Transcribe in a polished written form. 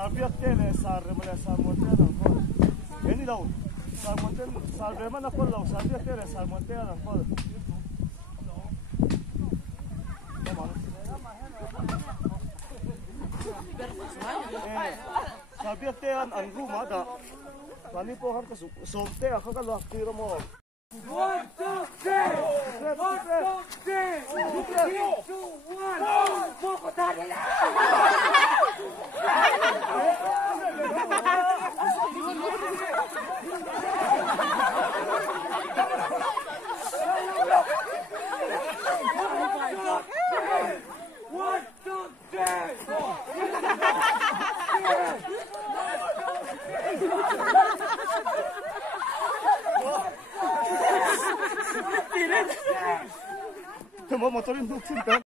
Sabia tele sarre mala sarmonte nan ko. Eni daw. Sarmonte sarre man ako law sabia tele sarmonte nan ko. Sabia te an rumah da. Kani po har ka somte akaka lo tiro mo. 1, 2, 3! 1, 2, 3! 3, 2, 1! Moko tali lang! Mau motorin duksin kan?